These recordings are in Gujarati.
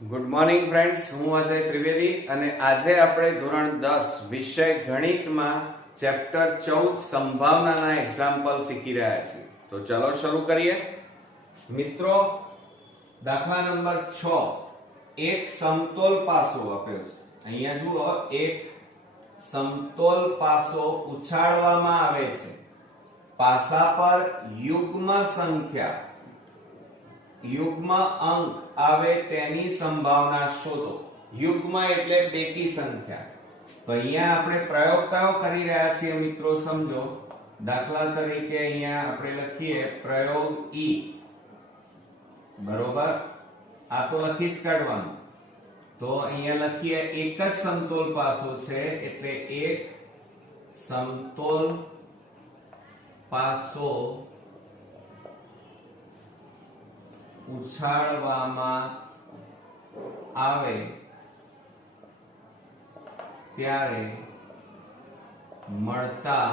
ગુડ મોર્નિંગ ફ્રેન્ડ્સ, હું અજય ત્રિવેદી અને આજે આપણે ધોરણ 10 વિષય ગણિતમાં ચેપ્ટર 14 સંભાવનાના એક્ઝામ્પલ શીખી રહ્યા છીએ. તો ચલો શરૂ કરીએ. મિત્રો, દાખલા નંબર 6 એક સમતોલ પાસો આપ્યો છે. અહીંયા જુઓ, એક સમતોલ પાસો ઉછાળવામાં આવે છે. પાસા પર યુગ્મ અંક આવે તેની સંભાવના શોધો. યુગ્મ એટલે બેકી સંખ્યા. તો અહીંયા આપણે પ્રયોગતાઓ કરી રહ્યા છીએ મિત્રો, સમજો. દાખલા તરીકે અહીંયા આપણે લખીએ પ્રયોગ ઈ, બરોબર. આ તો લખી જ કાઢવાનું. તો અહીંયા લખીએ એક જ સમતોલ પાસો છે એટલે એક સમતોલ પાસો ઉછાળવામાં આવે ત્યારે મળતા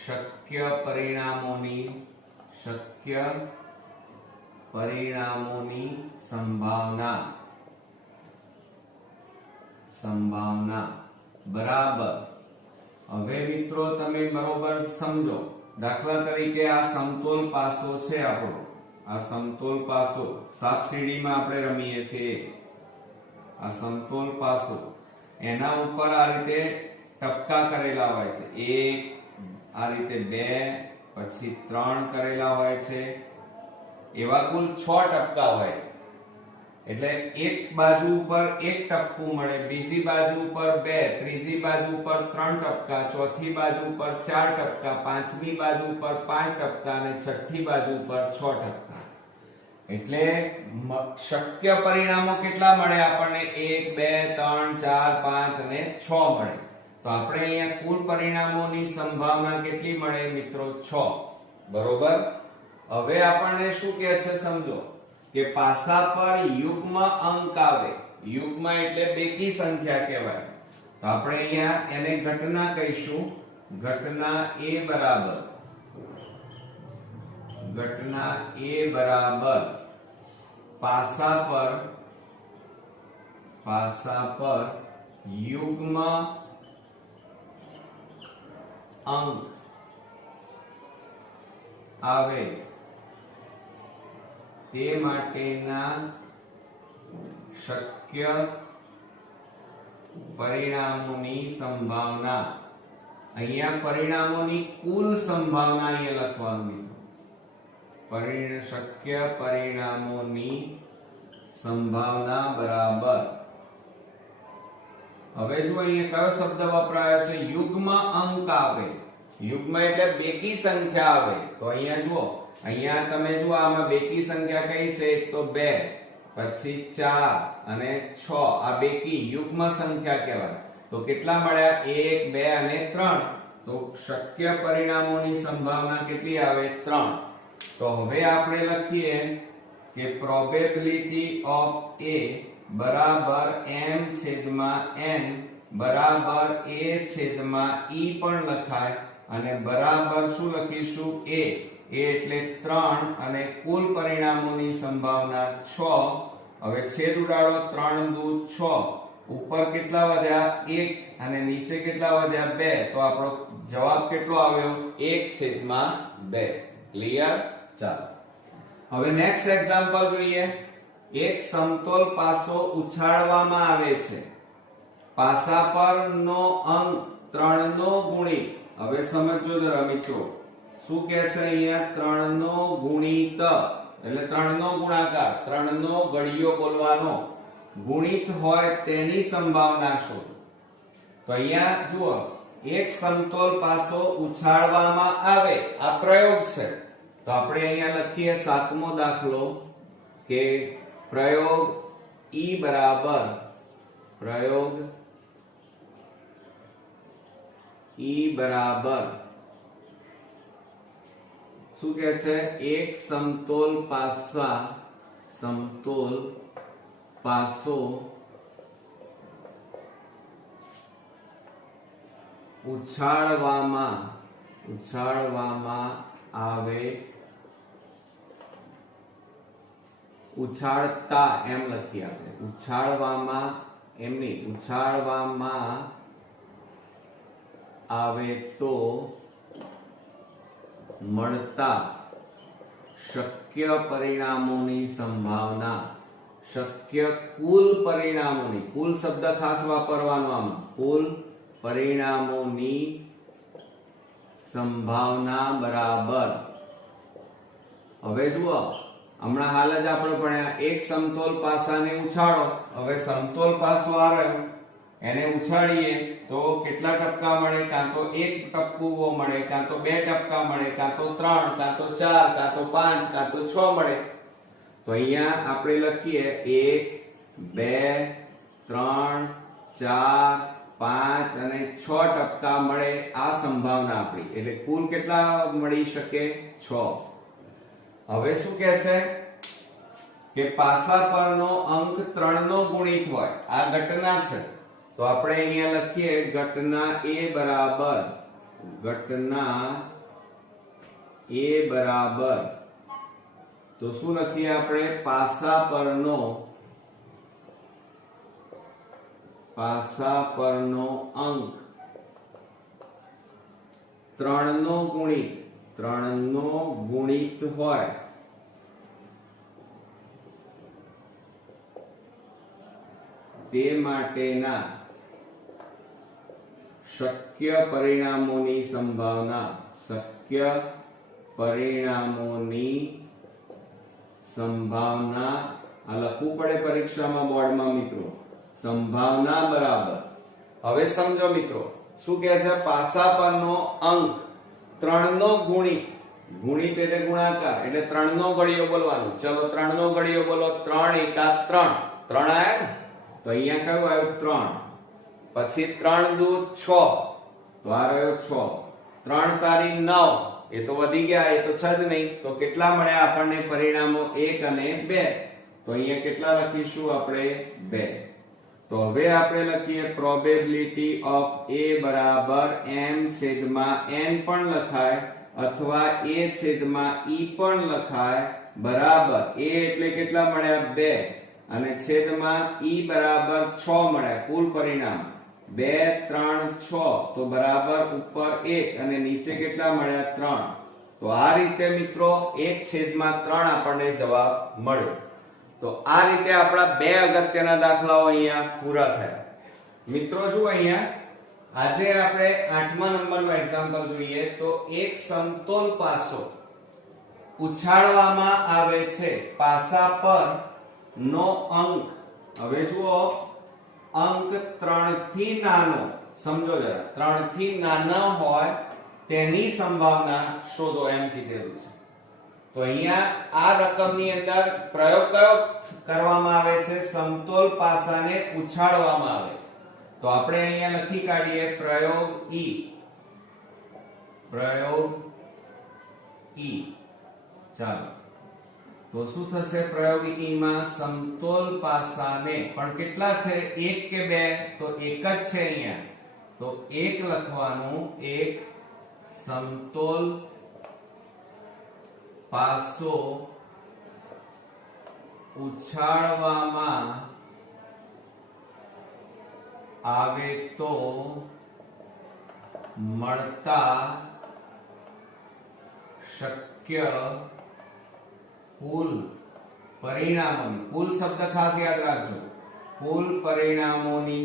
શક્ય પરિણામોની સંભાવના બરાબર. હવે મિત્રો તમે બરોબર સમજો. દાખલા તરીકે આ સમતોલ પાસો છે આપણો. આ સમતોલ પાસો સાપસીડીમાં આપણે રમીએ છીએ. આ સમતોલ પાસો, એના ઉપર આ રીતે ટપકા કરેલા હોય છે. એક, આ રીતે બે, પછી 3 કરેલા હોય છે. એવા કુલ 6 ટપકા હોય છે. એટલે એક બાજુ ઉપર એક ટપકું મળે, બીજી બાજુ ઉપર 2, ત્રીજી બાજુ ઉપર 3 ટપકા, ચોથી બાજુ ઉપર 4 ટપકા, પાંચમી બાજુ ઉપર 5 ટપકા અને છઠ્ઠી બાજુ ઉપર 6 ટપકા. એટલે શક્ય પરિણામો કેટલા મળે આપણને? 1, 2, 3, 4, 5 અને 6 મળે. તો આપણે અહીંયા કુલ પરિણામોની સંભાવના કેટલી મળે મિત્રો? 6, બરોબર. હવે આપણને શું કહે છે સમજો, કે પાસા પર યુગ્મ અંક આવે. યુગ્મ એટલે બેકી સંખ્યા કહેવાય. તો આપણે અહીંયા એને ઘટના કહીશું. ઘટના A બરાબર પાસા પર યુગ્મ અંક આવે તે માટેના શક્ય પરિણામોની સંભાવના. અહીંયા પરિણામોની કુલ સંભાવના અહીંયા લખવાનું. શક્ય પરિણામોની સંભાવના બરાબર. હવે જો અહીંયા કયો શબ્દ વપરાયો છે? યુગ્મ અંક આવે. યુગ્મ એટલે બેકી સંખ્યા આવે. તો અહીંયા જુઓ, અહીંયા તમે જુઓ, આમાં બેકી સંખ્યા કઈ છે? એક તો 2, પછી 4 અને 6. આ બેકી યુગ્મ સંખ્યા કહેવાય. તો કેટલા મળ્યા? 1, 2 અને 3. તો શક્ય પરિણામોની સંભાવના કેટલી આવે? 3. તો હવે આપણે લખીએ કે પ્રોબેબિલિટી ઓફ A બરાબર m/n બરાબર A/e પણ લખાય. અને બરાબર શું લખીશું? A એટલે 3 અને કુલ પરિણામોની સંભાવના 6. હવે છેદ ઉડાડો. 3 દુ 6. ઉપર કેટલા વધ્યા? 1 અને નીચે કેટલા વધ્યા? 2. તો આપણો જવાબ કેટલો આવ્યો? 1/2. ક્લિયર? ચાલો હવે નેક્સ્ટ એક્ઝામ્પલ જોઈએ. એક સમતોલ પાસો ઉછાળવામાં આવે છે. પાસા પરનો અંક 3 નો ગુણિત. હવે સમજો જરા મિત્રો, શું કહે છે અહીંયા? 3 નો ગુણિત એટલે 3 નો ગુણાકાર, 3 નો ઘડિયો બોલવાનો. ગુણિત હોય તેની સંભાવના શોધો. તો અહીંયા જુઓ, એક સમતોલ પાસો ઉછાળવામાં આવે. આ પ્રયોગ છે. તો આપણે અહીંયા લખીએ 7મો દાખલો, કે પ્રયોગ ઈ બરાબર શું કહે છે? એક સમતોલ પાસો ઉછાળવામાં આવે ઉછાળતા એમ લખીએ આપણે. ઉછાળવામાં એમની ઉછાળવામાં આવે તો મળતા શક્ય પરિણામોની સંભાવના. શક્ય કુલ પરિણામોની, કુલ શબ્દ ખાસ વાપરવાનો આમાં, કુલ પરિણામોની સંભાવના બરાબર. હવે જુઓ, હમણાં હાલ જ આપણે ભણ્યા એક સમતોલ પાસાને ઉછાળો. હવે સમતોલ પાસો આ રહ્યો, એને ઉછાળીએ તો કેટલા ટપકા મળે? કાં તો એક ટપકું મળે, કાં તો બે ટપકા મળે, કાં તો 3, કાં તો 4, કાં તો 5, કાં તો 6 મળે. તો અહીંયા આપણે લખીએ 1, 2, 3, 4, 5 અને 6 ટપકા મળે આ સંભાવના આપણી. એટલે કુલ કેટલા મળી શકે? 6. હવે શું કહે છે કે પાસા પરનો અંક 3 નો ગુણિત હોય. આ ઘટના છે તો આપણે અહીંયા લખીએ ઘટના A બરાબર. તો શું લખીએ આપણે? પાસા પરનો અંક 3 નો ગુણિત હોય તે માટેના શક્ય પરિણામોની સંભાવના. શક્ય પરિણામોની સંભાવના આ લખવું પડે પરીક્ષામાં, બોર્ડમાં મિત્રો. સંભાવના બરાબર. હવે સમજો મિત્રો, શું કહે છે? પાસા પરનો અંક 3 નો ગુણિત. ગુણિત એટલે ગુણાકાર, એટલે 3 નો ઘડિયો બોલવાનું. ચલો 3 નો ઘડિયો બોલો. 3 એકા 3. 3 આયા ને? તો અહીંયા કયું આવ્યું? 3. પછી 3 દુ 6, તો આ રહ્યો 6. 3 તારી 9, એ તો વધી ગયા, એ તો 6 જ નહીં. તો કેટલા મળ્યા આપણને પરિણામો? 1 અને 2. તો અહીંયા કેટલા લખીશું આપણે? 2. તો હવે આપણે લખીએ પ્રોબેબિલિટી ઓફ A બરાબર m છેદમાં n પણ લખાય અથવા A છેદમાં E પણ લખાય બરાબર. A એટલે કેટલા મળ્યા? 2 અને છેદમાં E બરાબર 6 મળ્યા કુલ પરિણામ. 2, 3, 6 તો બરાબર ઉપર 1 અને નીચે કેટલા મળ્યા? 3. તો આ રીતે મિત્રો 1/3 આપણને જવાબ મળ્યો. તો આ રીતે આપણા બે અગત્યના દાખલાઓ અહીંયા પૂરા થયા. મિત્રો જુઓ અહીંયા આજે આપણે 8મા નંબરનો એક્ઝામ્પલ જોઈએ તો એક સમતોલ પાસો ઉછાળવામાં આવે છે. પાસા પર નો અંક, હવે જુઓ અંક 3 થી નાનો, સમજો જરા, 3 થી નાનો હોય તેની સંભાવના શોધો એમ કીધેલું છે. તો અહીંયા આ રકમની અંદર પ્રયોગ કયો કરવામાં આવે છે? સમતોલ પાસાને ઉછાળવામાં આવે છે. તો આપણે અહીંયા લખી કાઢીએ પ્રયોગ E. પ્રયોગ E. ચાલો તો શું થશે? પ્રયોગ E માં સમતોલ પાસાને પણ કેટલા છે? 1 કે 2? તો એક જ છે અહીંયા, તો 1 લખવાનું. 1 સમતોલ પાસો ઉછાળવામાં આવે તો મળતા શક્ય કુલ પરિણામો. કુલ શબ્દ ખાસ યાદ રાખજો. કુલ પરિણામોની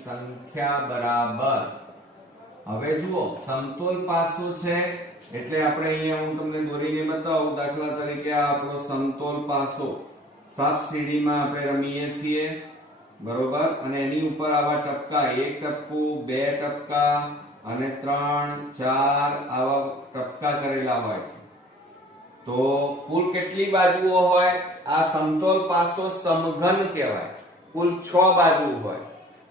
સંખ્યા બરાબર. હવે જુઓ સમતોલ પાસો છે એટલે આપણે અહીંયા હું તમને દોરીને બતાવું. દાખલા તરીકે આ આપણો સમતોલ પાસો સાપ સીડીમાં આપણે રમીએ છીએ, બરોબર, અને એની ઉપર આવા ટપકા, 1 ટપકું, 2 ટપકા અને 3, 4 આવા ટપકા કરેલા હોય છે. તો કુલ કેટલી બાજુઓ હોય? આ સમતોલ પાસો સમઘન કહેવાય. કુલ 6 બાજુ હોય.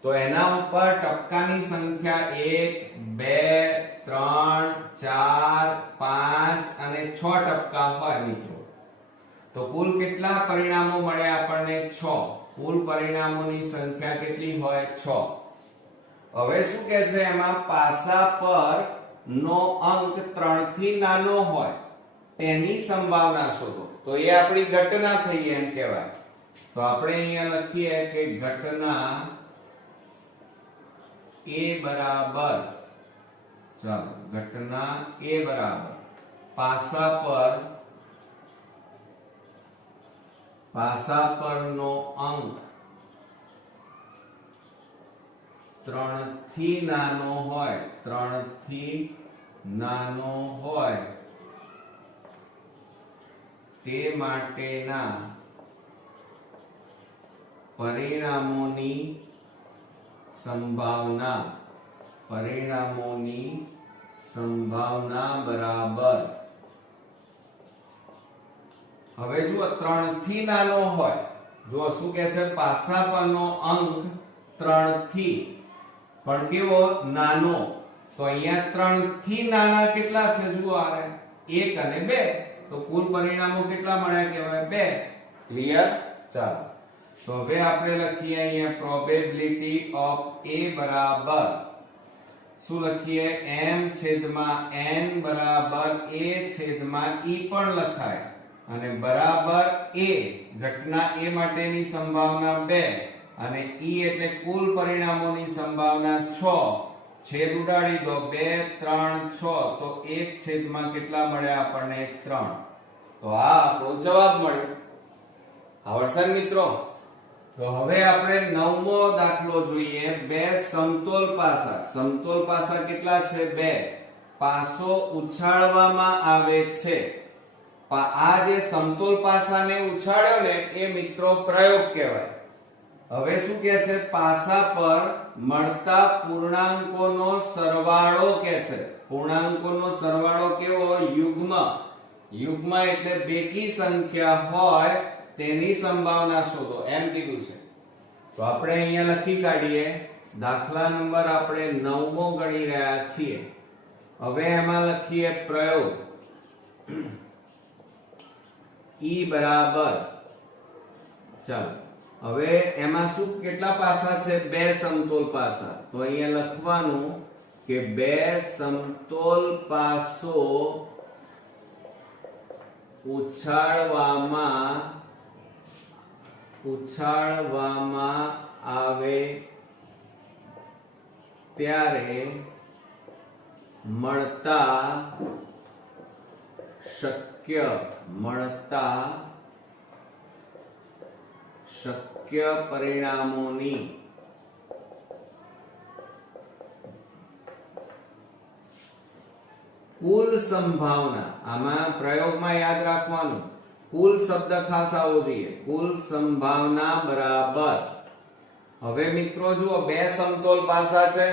તો એના ઉપર ટપકાની સંખ્યા 1, 2, 3, 4, 5 અને 6 ટપકા હોય મિત્રો. તો કુલ કેટલા પરિણામો મળે આપણને? 6. કુલ પરિણામોની સંખ્યા કેટલી હોય? 6. હવે શું કહે છે એમાં? પાસા પર નો અંક 3 થી નાનો હોય તેની સંભાવના શોધો. તો એ આપણી ઘટના થઈ એમ કહેવાય. તો આપણે અહીંયા લખીએ કે ઘટના A બરાબર, ચાલો ઘટના A બરાબર પાસા પરનો અંક 3 થી નાનો હોય તે માટેના પરિણામોની સંભાવના બરાબર. હવે જુઓ 3 થી નાનો હોય, જો શું કે છે પાસા પરનો અંક 3 થી, પણ કેવો નાનો. તો અહીંયા 3 થી નાના કેટલા છે જુઓ, આ 1 અને 2, તો કુલ પરિણામો કેટલા મળ્યા કહેવાય 2. ક્લિયર? ચાલો તો હવે આપણે લખીએ અહીંયા પ્રોબેબિલિટી ઓફ A બરાબર, શું લખીએ, m/n બરાબર a/e પણ લખાય, અને બરાબર a, ઘટના A માટેની સંભાવના 2 અને e એટલે કુલ પરિણામોની સંભાવના 6. છેદ ઉડાડી દો, 2 3 6, તો 1/, કેટલા મળ્યા આપણને 3. તો આ આપણો જવાબ મળ્યો. આવડશે મિત્રો? તો હવે આપણે 9મો દાખલો જોઈએ. બે સમતોલ પાસા કેટલા છે 2. પાસો ઉછાળવામાં આવે છે. આ જે સમતોલ પાસાને ઉછાળ્યો ને એ મિત્રો પ્રયોગ કહેવાય. હવે શું કહે છે, પાસા પર મળતા પૂર્ણાંકોનો સરવાળો કે છે. પૂર્ણાંકોનો સરવાળો કેવો? યુગ્મ એટલે બેકી સંખ્યા હોય તેની સંભાવના શોધો એમ કીધું છે. તો આપણે અહીંયા લખી કાઢીએ. દાખલા નંબર આપણે 9મો ગણી રહ્યા છીએ. હવે એમાં લખીએ પ્રયોગ. E બરાબર, ચાલો હવે એમાં શું કેટલા પાસા છે? 2 સમતોલ પાસા. તો અહીંયા લખવાનું કે 2 સમતોલ પાસો ઉછાળવામાં આવે ત્યારે મળતા શક્ય પરિણામોની કુલ સંભાવના. આમાં પ્રયોગમાં યાદ રાખવાનું, કુલ શબ્દ ખાસ આવવો જોઈએ. કુલ સંભાવના બરાબર. હવે મિત્રો જુઓ, 2 સમતોલ પાસા છે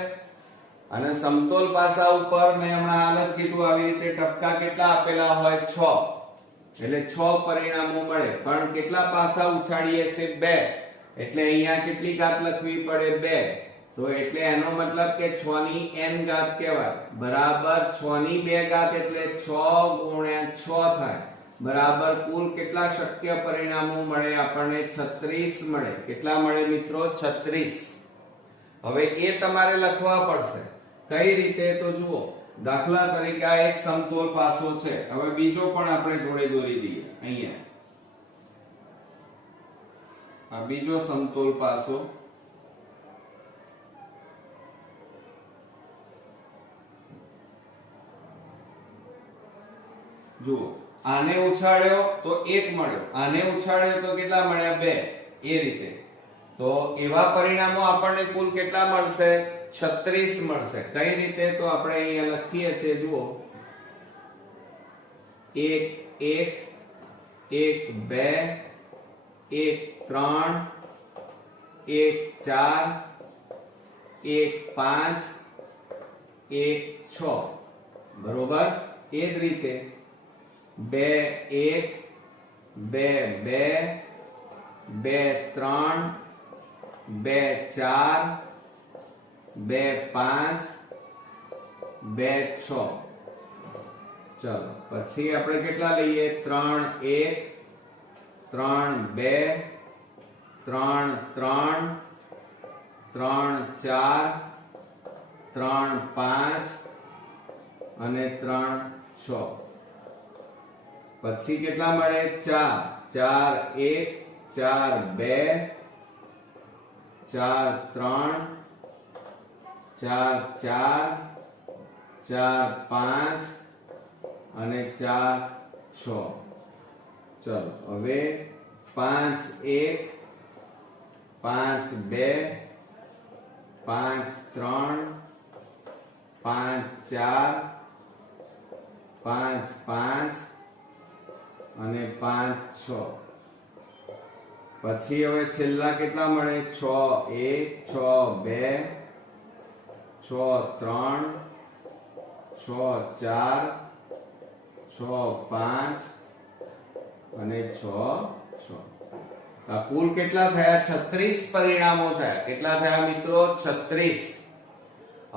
અને સમતોલ પાસા ઉપર મેં હમણાં હાલ જ કીધું આવી રીતે ટપકા કેટલા આપેલા હોય 6, એટલે 6 પરિણામો મળે. પણ કેટલા પાસા ઉછાળીએ છે 2, એટલે અહીંયા કેટલી ઘાત લખવી પડે 2. તો એટલે એનો મતલબ કે 6 ની n ઘાત કહેવાય. બરાબર 6 ની 2 ઘાત એટલે 6 ગુણ્યા 6 થાય. બરાબર કુલ કેટલા શક્ય પરિણામો મળે આપણને? 36 મળે. કેટલા મળે મિત્રો? 36. હવે એ તમારે લખવા પડશે. કઈ રીતે? તો જુઓ, દાખલા તરીકે આ એક સમતોલ પાસો છે. હવે બીજો પણ આપણે જોડે દોરી દઈએ. અહીંયા આ બીજો સમતોલ પાસો. જુઓ, આને ઉછાળ્યો તો 1 મળ્યો, આને ઉછાળ્યો તો કેટલા મળ્યા? 2. એ રીતે તો એવા પરિણામો આપણને કુલ કેટલા મળશે? 36 મળશે. કઈ રીતે? તો આપણે અહીંયા લખીએ છીએ. જુઓ, 1 1 1 2 1 3 1 4 1 5 1 6. બરોબર. એ જ રીતે 2 1 2 2 3 2 4 2 5 2 6. ચલો પછી આપણે કેટલા લઈએ? 3 1 3 2 3 3 3 4 3 5 અને 3 6. પછી કેટલા મળે 4 4 1 4 2 4 3 4 4 4 5 અને 4 6. ચલો હવે 5 1 5 2 5 3 5 4 5 5 અને 5 6. પછી હવે છેલ્લા કેટલા મળે 6 1 6 2 6 3 6 4 6 5 અને 6 6. આ કુલ કેટલા થયા 36 પરિણામો થયા. કેટલા થયા મિત્રો 36.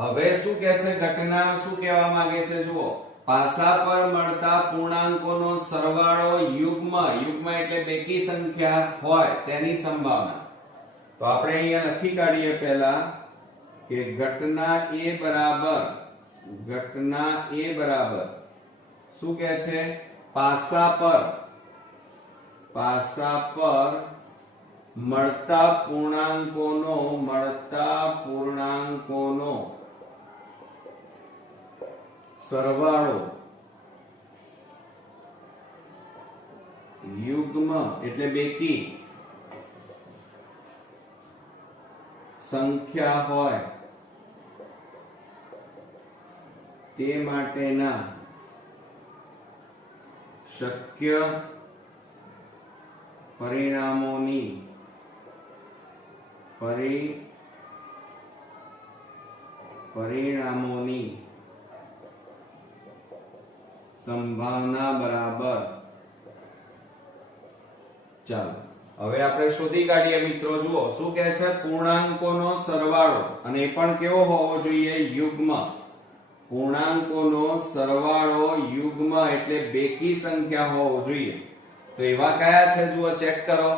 હવે શું કહે છે ઘટના શું કહેવા માંગે છે જુઓ પાસા પર મળતા પૂર્ણાંકોનો સરવાળો યુગ્મ એટલે બેકી સંખ્યા હોય તેની સંભાવના. તો આપણે અહીંયા લખી કાઢીએ પહેલા કે ઘટના A બરાબર શું કહે છે પાસા પર મળતા પૂર્ણાંકોનો સરવાળો યુગ્મ એટલે બેકી સંખ્યા હોય તે માટેના શક્ય પરિણામોની સંભાવના બરાબર. ચાલો હવે આપણે શોધી કાઢીએ મિત્રો. જુઓ શું કહે છે પૂર્ણાંકોનો સરવાળો અને એ પણ કેવો હોવો જોઈએ યુગ્મ. પૂર્ણાંકોનો સરવાળો યુગ્મ એટલે બેકી સંખ્યા હોવો જોઈએ. તો એવા કયા છે જુઓ ચેક કરો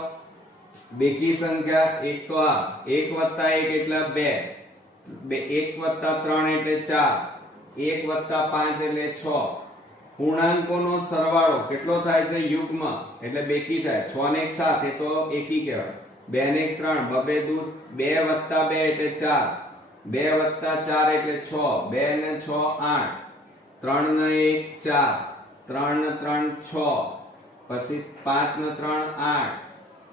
બેકી સંખ્યા. એક તો આ 1 + 1 એટલે 2 1 + 3 એટલે 4 1 + 5 એટલે 6. પૂર્ણાંકોનો સરવાળો કેટલો થાય છે યુગ્મ એટલે બેકી થાય. 6 ને 1 7 એ તો એકી કહેવાય. 2 ને 1 3 બબે દૂર 2 + 2 એટલે 4 2 + 4 એટલે 6 2 ને 6 8 3 ને 1 4 3 ને 3 6 પછી 5 ને 3 8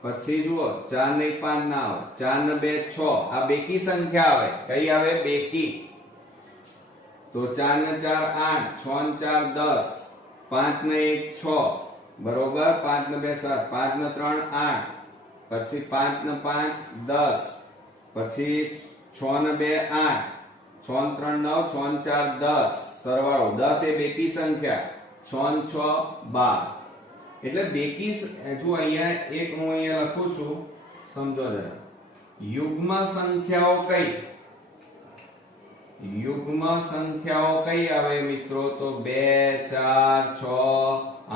પછી જુઓ 4 ને 1 5 ના આવે 4 ને 2 6. આ બેકી સંખ્યા આવે. કઈ આવે બેકી. તો 4 ને 4 8 6 ને 4 10 5 ને 1 6 બરોબર 5 ને 2 7 5 ને 3 8 પછી 5 ને 5 10 પછી 6 ને 2 8 6 ને 3 9 6 ને 4 10 સરવાળો 10 એ બેકી સંખ્યા 6 ને 6 12. એટલે બેકી જો અહીંયા એક હું અહીંયા લખું છું સમજો જરા. યુગ્મ સંખ્યાઓ કઈ આવે મિત્રો તો 2 4 6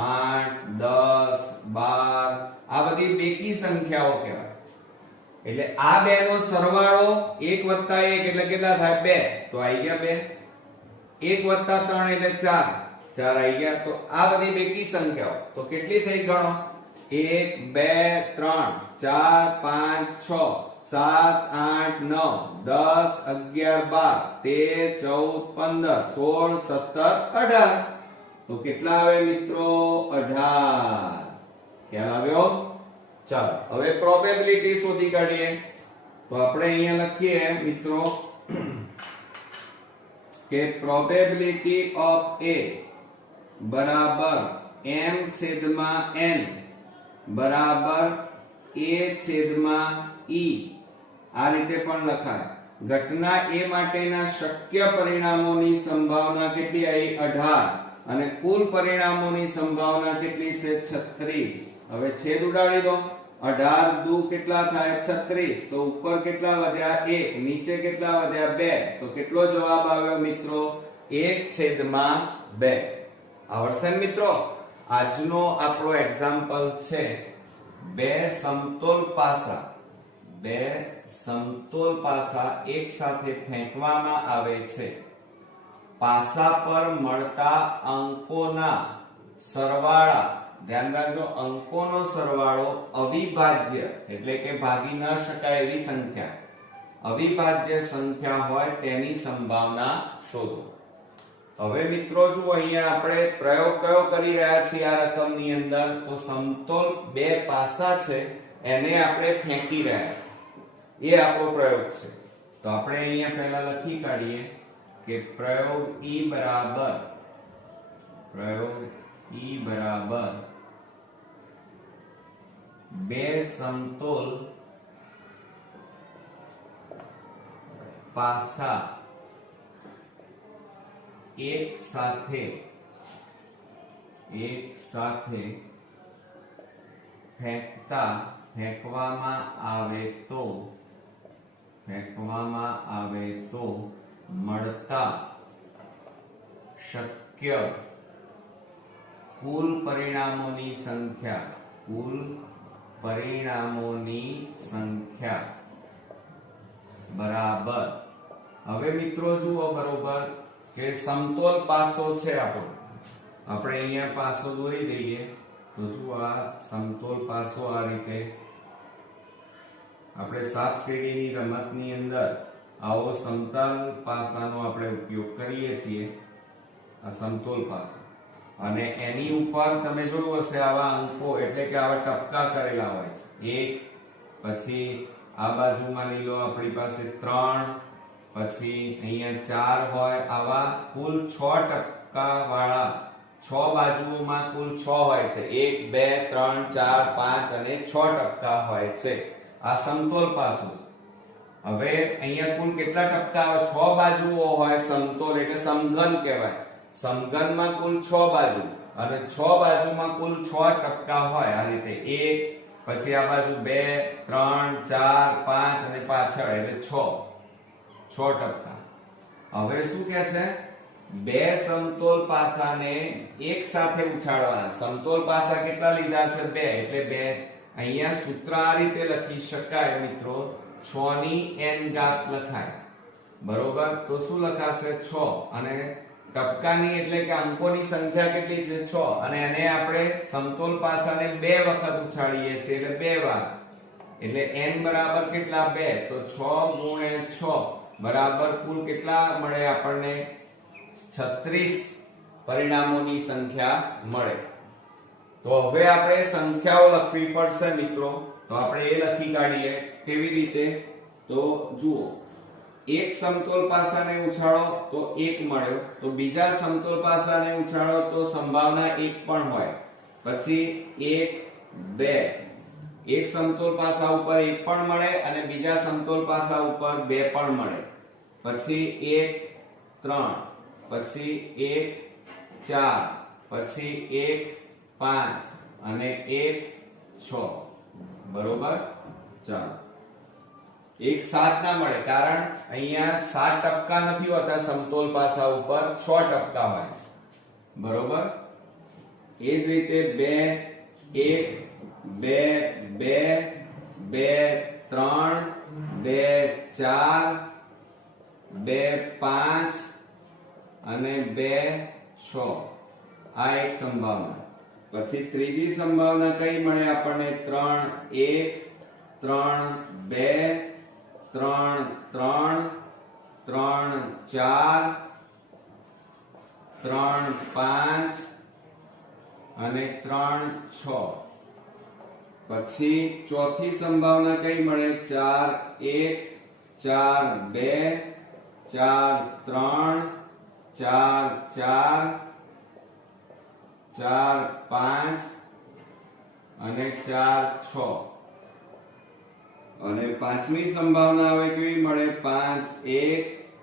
8 10 12 આ બધી બેકી સંખ્યાઓ કહેવાય. એટલે આ બે નો સરવાળો 1 + 1 એટલે કેટલા થાય 2. તો આવી ગયા 2. 1 + 3 એટલે 4 4 આવી ગયા. તો આ બધી બેકી સંખ્યાઓ તો કેટલી થઈ ગણો 1 2 3 4 5 6 7 8 9 10 11 12 13 14 15 16 17 18. તો કેટલા આવે મિત્રો 18. ખ્યાલ આવ્યો. ચાલો હવે પ્રોબેબિલિટી શોધી કાઢીએ. તો આપણે અહીંયા લખીએ મિત્રો કે પ્રોબેબિલિટી ઓફ A બરાબર m/n બરાબર a/e. આ રીતે પણ લખાય. ઘટના A માટેના શક્ય પરિણામોની સંભાવના કેટલી આવી 18 અને કુલ પરિણામોની સંભાવના કેટલી છે 36. હવે છેદ ઉડાડી દો 18 દુ કેટલા થાય 36. તો ઉપર કેટલા વધ્યા 1 નીચે કેટલા વધ્યા 2. તો કેટલો જવાબ આવ્યો મિત્રો 1/2. આવડશે ને મિત્રો. આજનો આપણો એક્ઝામ્પલ છે બે સમતોલ પાસા એક સાથે ફેંકવામાં આવે છે. પાસા પર મળતા અંકોના સરવાળા ધ્યાન રાખજો, અંકોનો સરવાળો અવિભાજ્ય એટલે કે ભાગી ન શકાય એવી સંખ્યા, અવિભાજ્ય સંખ્યા હોય તેની સંભાવના શોધો. હવે મિત્રો જુઓ, અહીંયા આપણે પ્રયોગ કયો કરી રહ્યા છીએ આ રકમની અંદર? તો સમતોલ બે પાસા છે એને આપણે ફેંકી રહ્યા છીએ, એ આપણો પ્રયોગ છે. તો આપણે અહીંયા પહેલા લખી કાઢીએ કે પ્રયોગ E બરાબર બે સમતોલ પાસા એક સાથે ફેંકવામાં આવે તો મળતા શક્ય કુલ પરિણામોની સંખ્યા બરાબર. હવે મિત્રો જુઓ બરોબર કે સમતોલ પાસો છે આપણો, આપણે અહીંયા પાસો દોરી દઈએ. તો જુઓ આ સમતોલ પાસો આ રીતે આપણે સાપ સીડીની રમતની અંદર આવો સમતલ પાસાનો આપણે ઉપયોગ કરીએ છીએ, આ સમતોલ પાસો. અને એની ઉપર તમે જોયું હશે આવા અંકો એટલે કે આવા ટપકા કરેલા હોય છે. એક, પછી આ બાજુ માની લો આપણી પાસે 3, પછી અહીંયા 4 હોય. આવા કુલ 6 ટપકા વાળા 6 બાજુઓમાં કુલ 6 હોય છે. 1 2 3 4 5 અને 6 ટપકા હોય છે. આ સમતોલ પાસો છે. હવે અહીંયા કુલ કેટલા ટપકા આવે? 6 બાજુઓ હોય. સમતોલ એટલે સમઘન કહેવાય. સમઘનમાં કુલ 6 બાજુ અને 6 બાજુમાં કુલ 6 ટપકા હોય. આ રીતે 1, પછી આ બાજુ 2 3 4 5 અને પાછળ એટલે 6 ટપકા. હવે શું કહે છે? બે સમતોલ પાસાને એક સાથે ઉછાળવાના. સમતોલ પાસા કેટલા લીધા છે? 2 એટલે 2. અહીંયા સૂત્ર આ રીતે લખી શકાય મિત્રો, 6 ની n ઘાત લખાય. બરોબર? તો શું લખાશે? 6 અને ટપકાની એટલે કે અંકોની સંખ્યા કેટલી છે? 6 અને એને આપણે સમતોલ પાસાને 2 વખત ઉછાળીએ છીએ એટલે 2 વાર. એટલે n બરાબર કેટલા? 2. તો 6 ગુણ્યા 6 બરાબર કુલ કેટલા મળે આપણને? 36 પરિણામોની સંખ્યા મળે. તો હવે આપણે સંખ્યાઓ લખવી પડશે મિત્રો. તો આપણે એ લખી કાઢીએ. કેવી રીતે? તો જુઓ, એક સમતોલ પાસાને ઉછાળો તો 1 મળ્યો, તો બીજા સમતોલ પાસાને ઉછાળો તો સંભાવના 1 પણ હોય. પછી 1 2, એક સમતોલ પાસા ઉપર 1 પણ મળે અને બીજા સમતોલ પાસા ઉપર 2 પણ મળે. પછી 1 3, પછી 1 4, પછી 1 5 અને 1 6. બરોબર? ચાલો, 1 7 ના મળે કારણ અહીંયા 7 ટપકા નથી હોતા. સમતોલ પાસા ઉપર 6 ટપકા હોય. બરોબર? એ જ રીતે 2 1 2 2 3 2 4 2 5 અને 2 6. આ એક સંભાવના. પછી ત્રીજી સંભાવના કઈ મળે આપણને? 3 1 3 2 3 3 3 4 3 5 અને 3 6. પછી ચોથી સંભાવના કઈ મળે? 4 1 4 2 4 3 4 4 4 5 અને 4 6. અને પાંચમી સંભાવના હવે કેવી મળે? 5 1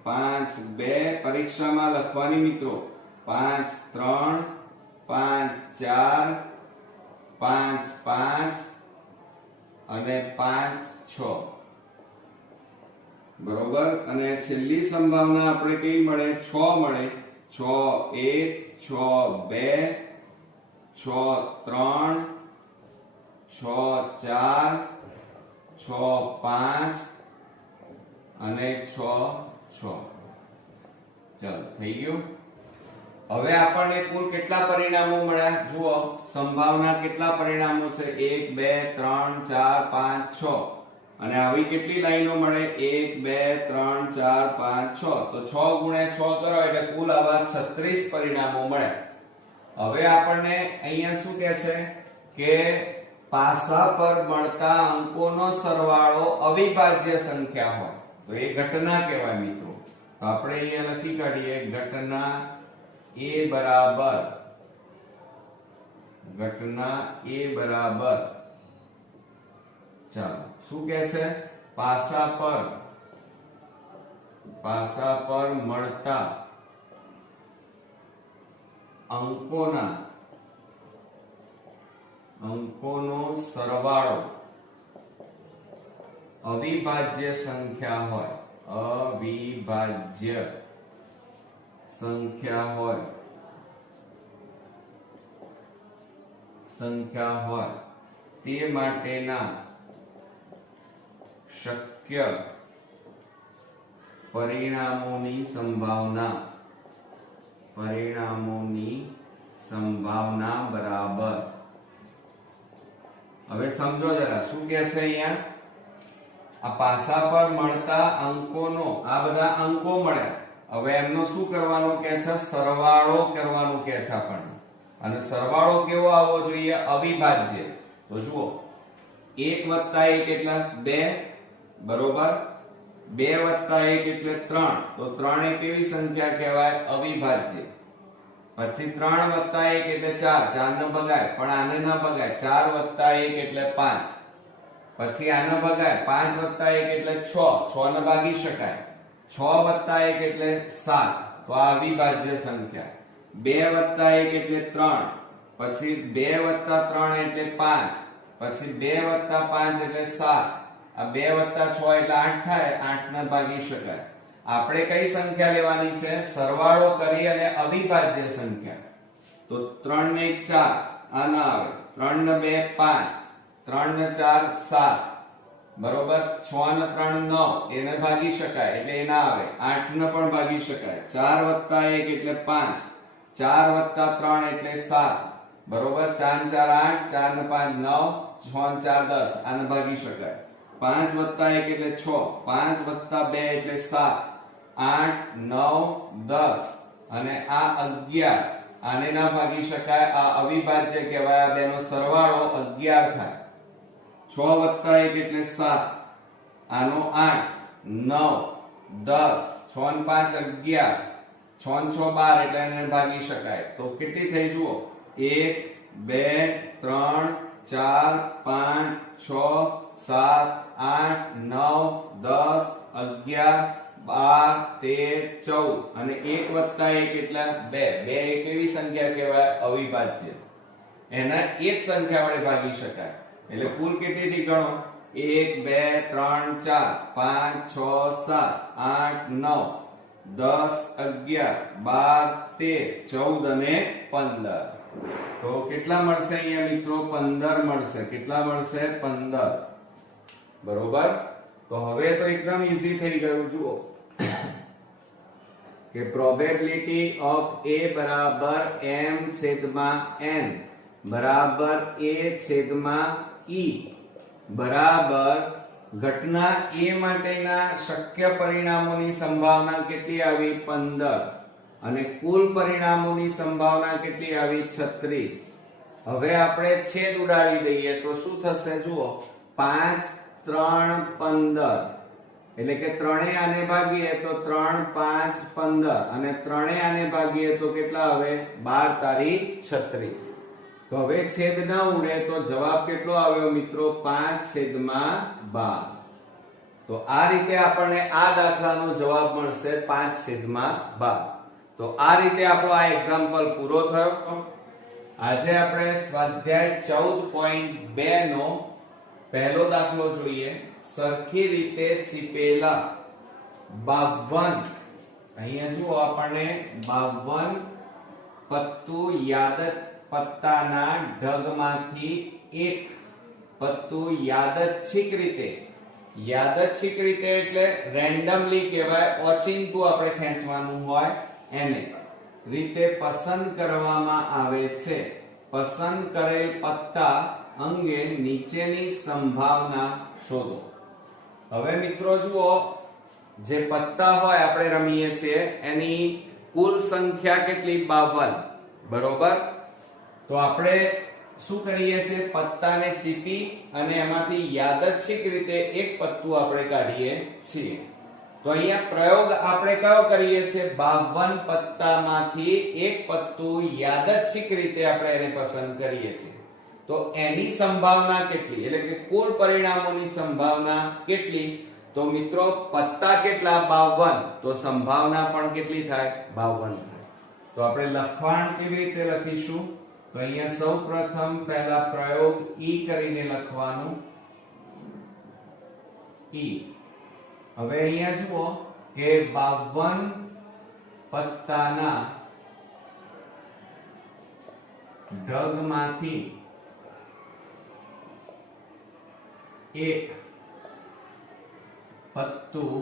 5 2. પરીક્ષામાં લખવાની મિત્રો. 5 3 5 4 5 5 અને 5 6. બરોબર? અને છેલ્લી સંભાવના આપણે કેવી મળે? 6 મળે. 6 1 6 2 6 3 6 4 6 5 અને 6 6. ચાલો, થઈ ગયું. હવે આપણને કુલ કેટલા પરિણામો મળ્યા જુઓ સંભાવના કેટલા પરિણામો છે 1 2 3 4 5 6 અને આવી કેટલી લાઈનો મળે 1 2 3 4 5 6 તો 6 ગુણ્યા 6 કરો એટલે કુલ આવા 36 પરિણામો મળે હવે આપણને અહીંયા શું કહે છે કે પાસા પર મળતા અંકોનો સરવાળો અવિભાજ્ય સંખ્યા હોય તો એ ઘટના કહેવાય મિત્રો તો આપણે અહીંયા લખી કાઢીએ ઘટના A બરાબર ચાલો શું કહે છે પાસા પર મળતા અંકોનો સરવાળો અવિભાજ્ય સંખ્યા હોય તે માટેના શક્ય પરિણામોની સંભાવના બરાબર હવે સમજો જરા શું કહે છે અહીંયા આ પાસા પર મળતા અંકોનો આ બધા અંકો મળ્યા હવે એમનો શું કરવાનો કહે છે સરવાળો કરવાનો કહે છે આપણને અને સરવાળો કેવો આવવો જોઈએ અવિભાજ્ય તો જુઓ 1 + 1 એટલે 2 બરોબર 2 + 1 એટલે 3 તો 3 એ કેવી સંખ્યા કહેવાય અવિભાજ્ય પછી 3 + 1 એટલે 4 4 ને ભગાય પણ આને ના ભગાય 4 + 1 એટલે 5 પછી આને ભગાય 5 + 1 એટલે 6 6 ને ભાગી શકાય 6 + 1 એટલે 7 તો આ અવિભાજ્ય સંખ્યા 2 + 1 એટલે 3 પછી 2 + 3 એટલે 5 પછી 2 + 5 એટલે 7 આ 2 + 6 એટલે 8 થાય 8 ને ભાગી શકાય આપણે કઈ સંખ્યા લેવાની છે સરવાળો કરી અને અવિભાજ્ય સંખ્યા તો 3 ને 1 4 આ ના આવે 3 ને 2 5 3 ને 4 7 બરોબર 6 ને 3 9 એને ભાગી શકાય એટલે એ ના આવે 8 ને પણ ભાગી શકાય 4 + 1 એટલે 5 4 + 3 એટલે 7 બરોબર 4 4 8 4 ને 5 9 6 4 10 આને ભાગી શકાય 5 + 1 એટલે 6 5 + 2 એટલે 7 8 9 10 અને આ 11 આને ના ભાગી શકાય આ અવિભાજ્ય કહેવાય આ બેનો સરવાળો 11 થાય 6 + 1 એટલે 7 આનો 8 9 10 6 ને 5 11 6 ને 6 12 એટલે એને ભાગી શકાય તો કેટલી થઈ જુઓ 1 2 3 4 5 6 7 8 9 10 11 12 13 14 અને 1 + 1 એટલે 2 2 એ કેવી સંખ્યા કહેવાય અવિભાજ્ય એના એક સંખ્યા વડે ભાગી શકાય એટલે કુલ કેટલી થી ગણો 1 2 3 4 5 6 7 8 9 10 11 12 13 14 અને 15 તો કેટલા મળશે અહીંયા મિત્રો 15 મળશે કેટલા મળશે 15 બરોબર તો હવે તો એકદમ ઈઝી થઈ ગયું જુઓ કે પ્રોબેબિલિટી ઓફ A બરાબર m/n બરાબર A/e બરાબર ઘટના A માટેના શક્ય પરિણામોની સંભાવના કેટલી આવી 15 અને કુલ પરિણામોની સંભાવના કેટલી આવી 36 હવે આપણે છેદ ઉડાડી દઈએ તો શું થશે જુઓ 5 3 15 એટલે કે ત્રણે આને ભાગીએ તો 3 5 15 અને ત્રણે આને ભાગીએ તો કેટલા આવે 12 તારીખ 36 તો હવે છેદ ન ઉડે તો જવાબ કેટલો આવ્યો મિત્રો 5/12 તો આ રીતે આપણને આ દાખલાનો જવાબ મળશે 5/12 તો આ રીતે આપણો આ એક્ઝામ્પલ પૂરો થયો આજે આપણે સ્વાધ્યાય 14.2 નો પહેલો દાખલો જોઈએ સરખી રીતે ચીપેલા 52 અહીંયા જુઓ આપણને 52 પત્તું પત્તાના ઢગમાંથી એક પત્તું યાદચ્છિક રીતે એટલે રેન્ડમલી કહેવાય ઓચિંતું આપણે ખેંચવાનું હોય એને રીતે પસંદ કરવામાં આવે છે. પસંદ કરેલ પત્તા અંગે નીચેની સંભાવના શોધો. હવે મિત્રો જુઓ, જે પત્તા હોય આપણે રમીએ છીએ એની કુલ સંખ્યા કેટલી? 52. બરોબર. તો આપણે શું કરીએ છીએ? પત્તાને ચીપી અને એમાંથી યાદચ્છિક રીતે એક પત્તું આપણે કાઢીએ છીએ. તો અહીંયા પ્રયોગ આપણે કયો કરીએ છીએ? 52 પત્તામાંથી એક પત્તું યાદચ્છિક રીતે આપણે એને પસંદ કરીએ છીએ. તો એની સંભાવના કેટલી, એટલે કે કુલ પરિણામોની સંભાવના કેટલી? તો મિત્રો પત્તા કેટલા? 52. તો સંભાવના પણ કેટલી થાય? 52 થાય. તો આપણે લખાણ કેવી રીતે લખીશું? તો અહીંયા સૌપ્રથમ પહેલા પ્રયોગ ઈ કરીને લખવાનું. ઈ. હવે અહીંયા જુઓ કે 52 પત્તાના ઢગમાંથી એક પત્તું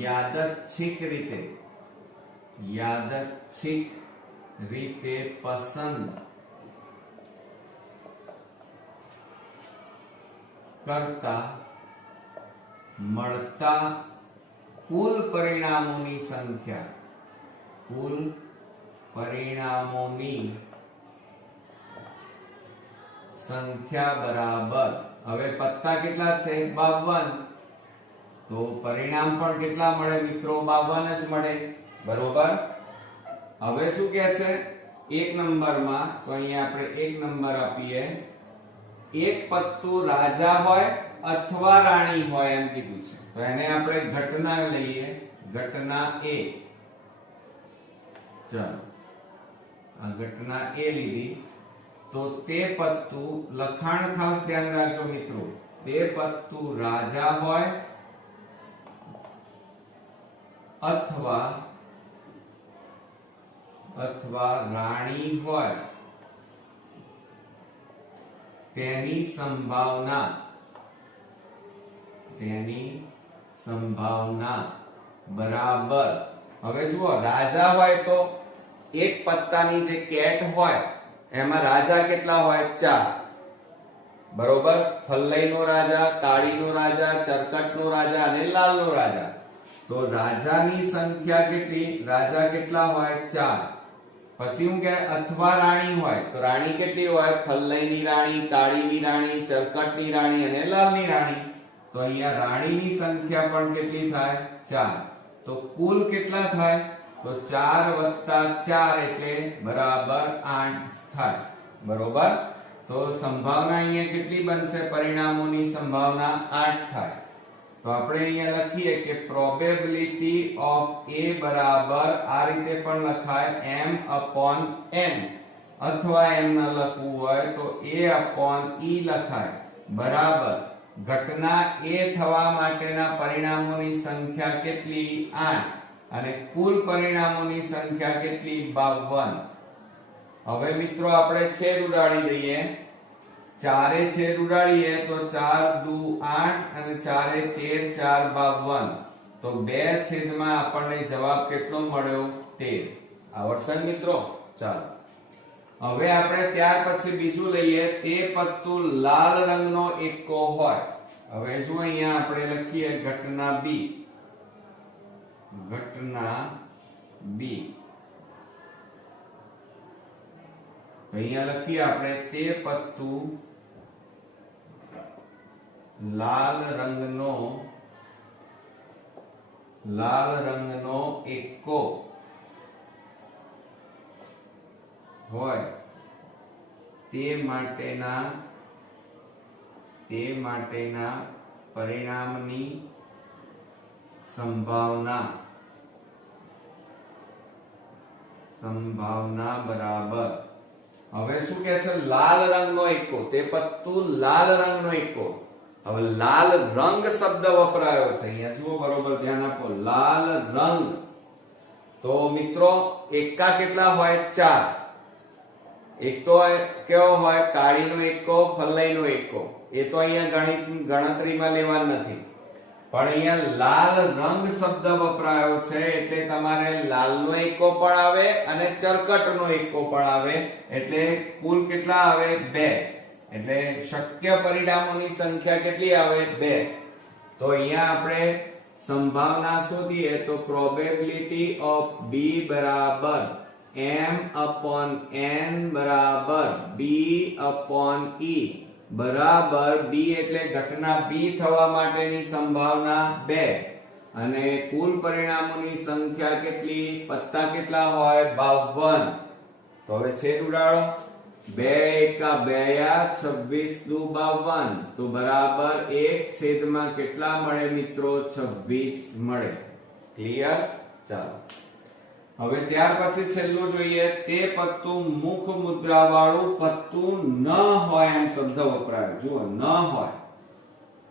યાદચ્છિક રીતે પસંદ કરતા મળતા કુલ પરિણામોની સંખ્યા બરાબર. હવે પત્તા કેટલા છે? 52. તો પરિણામ પણ કેટલા મળે મિત્રો? 52 જ મળે. બરોબર. હવે શું કહે છે? એક નંબરમાં, તો અહીંયા આપણે એક નંબર આપીએ. એક પત્તું રાજા હોય અથવા રાણી હોય એમ કીધું છે. તો એને આપણે ઘટના લઈએ. ઘટના A. ચાલો, આ ઘટના A લીધી. તો તે પત્તું, લખાણ ખાસ ધ્યાન રાખજો મિત્રો, તે પત્તું રાજા હોય અથવા રાણી હોય તેની સંભાવના બરાબર. હવે જુઓ, રાજા હોય તો એક પત્તાની જે કેટ હોય એમાં રાજા કેટલા હોય? 4. બરોબર. ફલ્લઈનો રાજા, કાળીનો રાજા, ચરકટનો રાજા અને લાલનો રાજા. તો રાજાની સંખ્યા કેટલી? રાજા કેટલા હોય? 4. પછી હું કે અથવા રાણી હોય તો રાણી કેટલી હોય? ફલ્લઈની રાણી, કાળીની રાણી, ચરકટની રાણી અને લાલની રાણી. તો અહીંયા રાણીની સંખ્યા પણ કેટલી થાય? 4. તો કુલ કેટલા થાય? તો 4 + 4 એટલે બરાબર 8 થાય. બરોબર. તો સંભાવના અહીંયા કેટલી બનશે? પરિણામોની સંભાવના 8 થાય. તો આપણે અહીંયા લખીએ કે પ્રોબેબિલિટી ઓફ A બરાબર, આ રીતે પણ લખાય, m/n, અથવા એમ ન લખવું હોય તો A/E લખાય, બરાબર ઘટના A થવા માટેના પરિણામોની સંખ્યા કેટલી? 8. અને કુલ પરિણામોની સંખ્યા કેટલી? 52. હવે મિત્રો આપણે છેદ ઉડાડી દઈએ. 4 છેદ ઉડાડીએ તો 4 દુ 8 અને 4 13, 4 52. તો 2 છેદમાં આપણને જવાબ કેટલો મળ્યો? 13. આવડશે મિત્રો? ચાલો, હવે આપણે ત્યાર પછી બીજું લઈએ. તે પત્તું લાલ રંગનો એક્કો હોય. હવે જો અહીંયા આપણે લખીએ ઘટના B. અહીંયા લખીએ આપણે, તે પત્તું લાલ રંગનો એક્કો હોય તે માટેના પરિણામની સંભાવના બરાબર. હવે શું કહે છે? લાલ રંગનો એક્કો, તે પત્તું લાલ રંગનો એક્કો. હવે લાલ રંગ શબ્દ વપરાયો છે અહીંયા, જુઓ બરોબર, ધ્યાન આપો. લાલ રંગ. તો મિત્રો એક્કા કેટલા હોય? 4. એક તો કેવો હોય? કાળીનો એક્કો, ફલ્લઈનો એક્કો. એ તો અહીંયા ગણતરીમાં લેવા નથી. પણ અહીંયા લાલ રંગ શબ્દ વપરાયો છે એટલે તમારે લાલનો એકો પણ આવે અને ચરકટનો એકો પણ આવે એટલે કુલ કેટલા આવે 2 એટલે શક્ય પરિણામોની સંખ્યા કેટલી આવે 2 તો અહીંયા આપણે સંભાવના શોધીએ તો પ્રોબેબિલિટી ઓફ b બરાબર m/n બરાબર b/e બરાબર b એટલે ઘટના b થવા માટેની સંભાવના 2 અને કુલ પરિણામોની સંખ્યા કેટલી પત્તા કેટલા હોય 52 તો હવે છેદ ઉડાડો 2 એકા 2 26 દુ 52 તો બરાબર 1 છેદમાં કેટલા મળે મિત્રો 26 મળે ક્લિયર ચાલો હવે ત્યાર પછી છેલ્લું જોઈએ તે પત્તું મુખ મુદ્રા વાળું પત્તું ન હોય એમ શબ્દ વપરાયો જુઓ ન હોય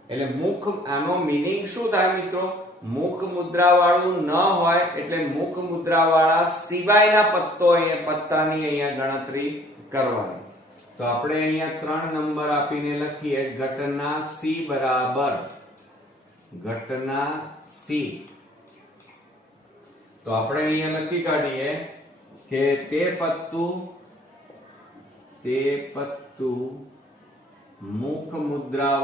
એટલે મુખ આનો મીનિંગ શું થાય મિત્રો મુખ મુદ્રા વાળું ન હોય એટલે મુખ મુદ્રા વાળા સિવાયના પત્તો અહીંયા પત્તાની અહીંયા ગણતરી કરવાની તો આપણે અહીંયા 3 નંબર આપીને લખીએ ઘટના C બરાબર ઘટના C તો આપણે અહીંયા લખી કાઢીએ કે તે પત્તું મુખ મુદ્રા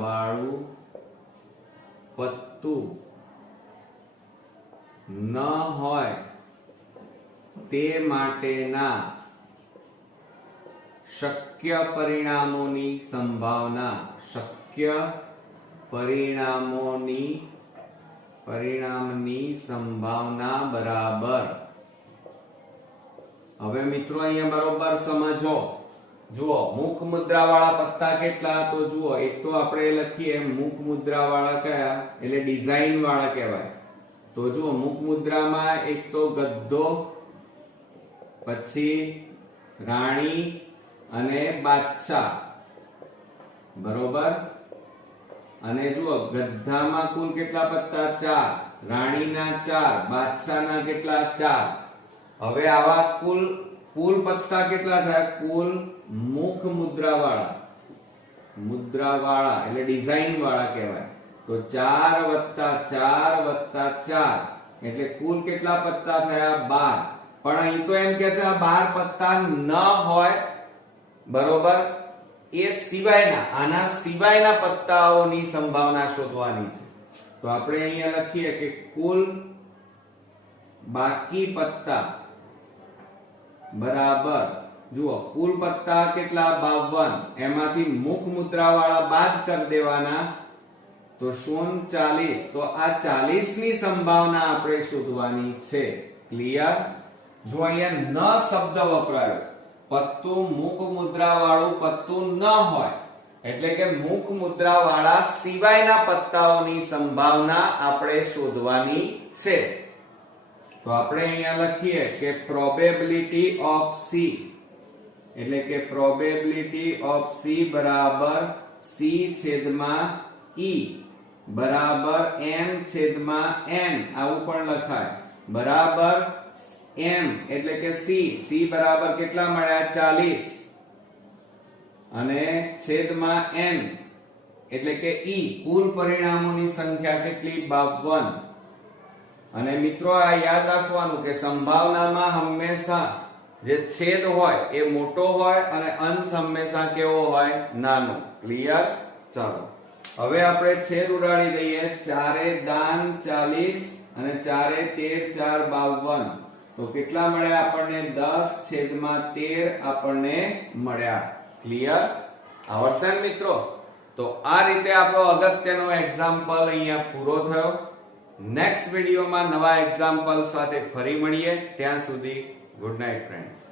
વાળું પત્તું ન હોય તે માટેના શક્ય પરિણામોની સંભાવના પરિણામની સંભાવના બરાબર હવે મિત્રો અહીંયા બરોબર સમજો જુઓ મુખ મુદ્રા વાળા પત્તા કેટલા તો જુઓ એક તો આપણે લખીએ મુખ મુદ્રા વાળા કયા એટલે ડિઝાઇન વાળા કહેવાય તો જુઓ મુખ મુદ્રામાં એક તો ગદ્દો પછી રાણી અને બાદશાહ બરોબર અને જુઓ ગદ્દામાં કુલ કેટલા પત્તા 4 રાણીના 4 બાદશાહના કેટલા 4 હવે આવા કુલ પત્તા કેટલા થાય કુલ મુખ મુદ્રા વાળા એટલે ડિઝાઇન વાળા કહેવાય તો 4 + 4 + 4 એટલે કુલ કેટલા પત્તા થયા 12 પણ અહીં તો એમ કે છે આ 12 પત્તા ન હોય બરોબર એ સિવાયના આના સિવાયના પત્તાઓની સંભાવના શોધવાની છે તો આપણે અહીંયા લખીએ કે કુલ બાકી પત્તા બરાબર જુઓ કુલ પત્તા કેટલા 52 એમાંથી મુખ મુદ્રા વાળા બાદ કરી દેવાના તો 40 તો આ 40 ની સંભાવના આપણે શોધવાની છે ક્લિયર જો અહીંયા ન શબ્દ વપરાયો પત્તું મુખ મુદ્રા વાળું પત્તું ન હોય એટલે કે મુખ મુદ્રા વાળા સિવાયના પત્તાઓની સંભાવના આપણે શોધવાની છે તો આપણે અહીંયા લખીએ કે પ્રોબેબિલિટી ઓફ C એટલે કે પ્રોબેબિલિટી ઓફ C બરાબર C છેદમાં E બરાબર M છેદમાં N આવું પણ લખાય બરાબર M એટલે કે C બરાબર કેટલા મળ્યા 40 અને છેદમાં N એટલે કે E કુલ પરિણામોની સંખ્યા કેટલી 52 અને મિત્રો આ યાદ રાખવાનું કે સંભાવનામાં હંમેશા જે છેદ હોય એ મોટો હોય અને અંશ હંમેશા કેવો હોય નાનો ક્લિયર ચાલો હવે આપણે છેદ ઉડાડી દઈએ 4 દાન 40 અને 4 13 4 52 તો કેટલા મળ્યા આપણને 10/13 આપણને મળ્યા ક્લિયર આવડશે ને મિત્રો તો આ રીતે આપણો અગત્યનો એક્ઝામ્પલ અહીંયા પૂરો થયો નેક્સ્ટ વિડિયોમાં નવા એક્ઝામ્પલ સાથે ફરી મળીએ ત્યાં સુધી ગુડ નાઇટ ફ્રેન્ડ્સ